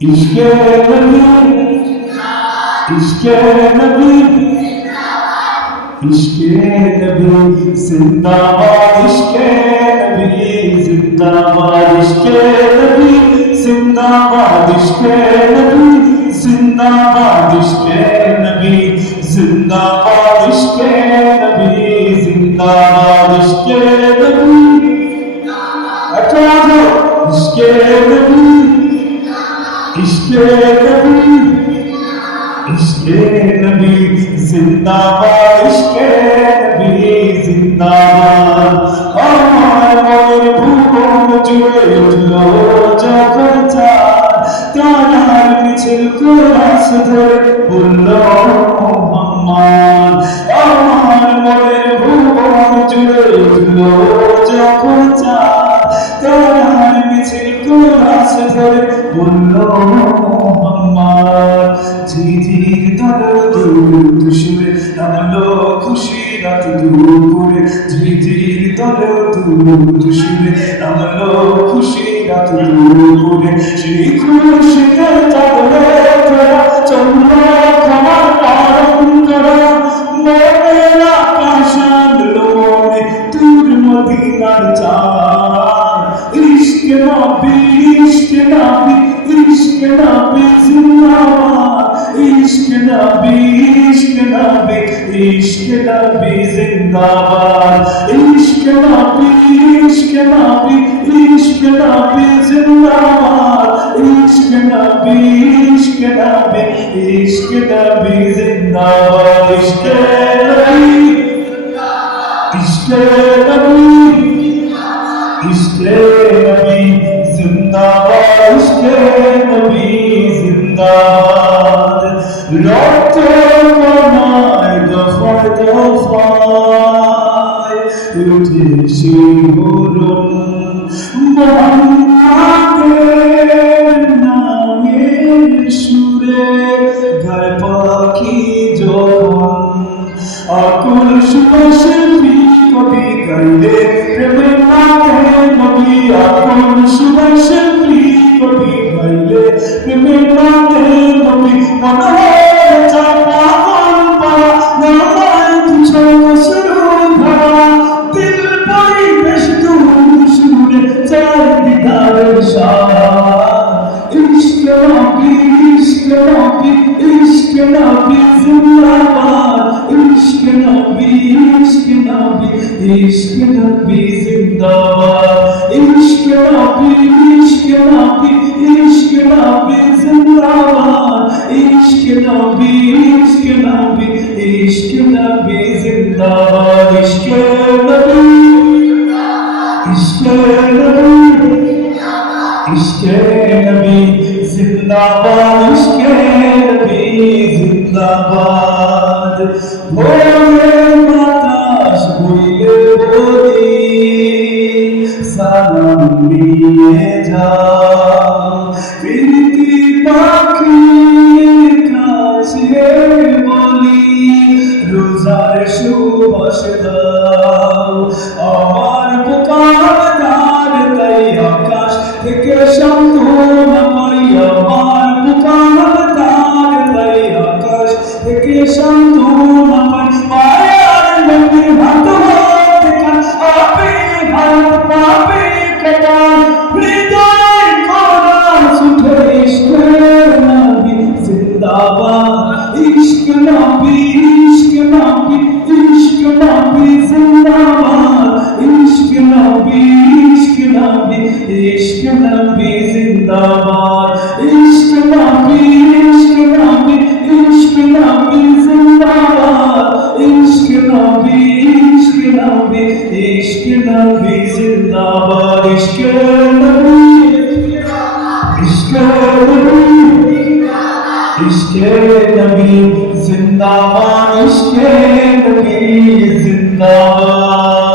इश्क़े नबी इश्क़े नबी इश्क़े नबी जिंदाबाद इश्क़े नबी जिंदाबाद इश्क़े नबी जिंदाबाद इश्क़े नबी जिंदाबाद इश्क़े नबी जिंदाबाद इश्क़े नबी जिंदाबाद इश्क़े नबी इश्क़े नबी इश्क़े नबी इश्क़े नबी जिंदाबाद इश्क़े नबी जिंदाबाद আমার মনের ভুবন জুড়ে উঠলো যখন চাঁদ তারার মিছিল কোরআস ধরে বলল মুহাম্মদ আমার মনের ভুবন জুড়ে উঠলো যখন চাঁদ তারার মিছিল কোরআস ধরে বলল মুহাম্মদ ঝিঝির দরদ সুরে নামলো খুশি রাত দুপুরে ঝিঝির দরদ সুরে নামলো খুশি রাত দুপুরে সেই খুশিতে চাঁদরে তোরা চন্দ্র ক্ষমার পালন করা মনের আকাশ আনলো মনে তোর মদিনার চাঁদ ইশকে নবী ইশকে নবী ইশকে নবী জিন্দাবাদ इश्क़ नबी इश्क़ नबी इश्क़ नबी जिंदाबाद इश्क़ नबी इश्क़ नबी इश्क़ नबी जिंदाबाद इश्क़ नबी इश्क़ नबी इश्क़ नबी जिंदाबाद इश्क़ नबी इश्क़ नबी इश्क़ नबी जिंदाबाद इश्क़ नबी जिंदाबाद রক্ত কণায় দফায় দফায় উঠে শিহরণ মুহাম্মাদের নামের সুরে গায় পাখি যখন আকুল সুবাসে কবি গাইলে প্রেমের নামে নবী আকুল সুবাসে কবি গাইলে প্রেমের নামে নবী মনে इश्क़ नबी इश्क़ नबी इश्क़ नबी जिंदाबाद इश्क़ नबी इश्क़ नबी इश्क़ नबी जिंदाबाद इश्क़ नबी इश्क़ नबी इश्क़ नबी जिंदाबाद इश्क़ नबी इश्क़ नबी इश्क़ नबी जिंदाबाद इश्क़ नबी इश्क़ नबी इश्क़ नबी जिंदाबाद इश्क़ नबी जिंदाबाद भोले बाताश भूले बोली सालाम लिए जाओ प्रीति पाखिर काছে বলি রোজার সুবাস দাও আমার বুকার দার তাই আকাশ থেকে সান্ত্বনা পাই আমার বুকার দার তাই আকাশ থেকে সান্ত্বনা পাই মায়ার নবীর হাত হাতে কান আপে হাত পাপে কাটান হৃদয়ে কোরআন সুঠে ইশক নবী জিন্দাবাদ ইশক নবী ইশক নবী ইশক নবী জিন্দাবাদ ইশক নবী ইশক নবী इश्क़ नबी जिंदाबाद इश्क़ नबी इश्क़ नबी इश्क़ नबी जिंदाबाद इश्क़ नबी इश्क़ नबी इश्क़ नबी जिंदाबाद इश्क़ नबी इश्क़ नबी इश्क़ नबी जिंदाबाद इश्क़ नबी जिंदाबाद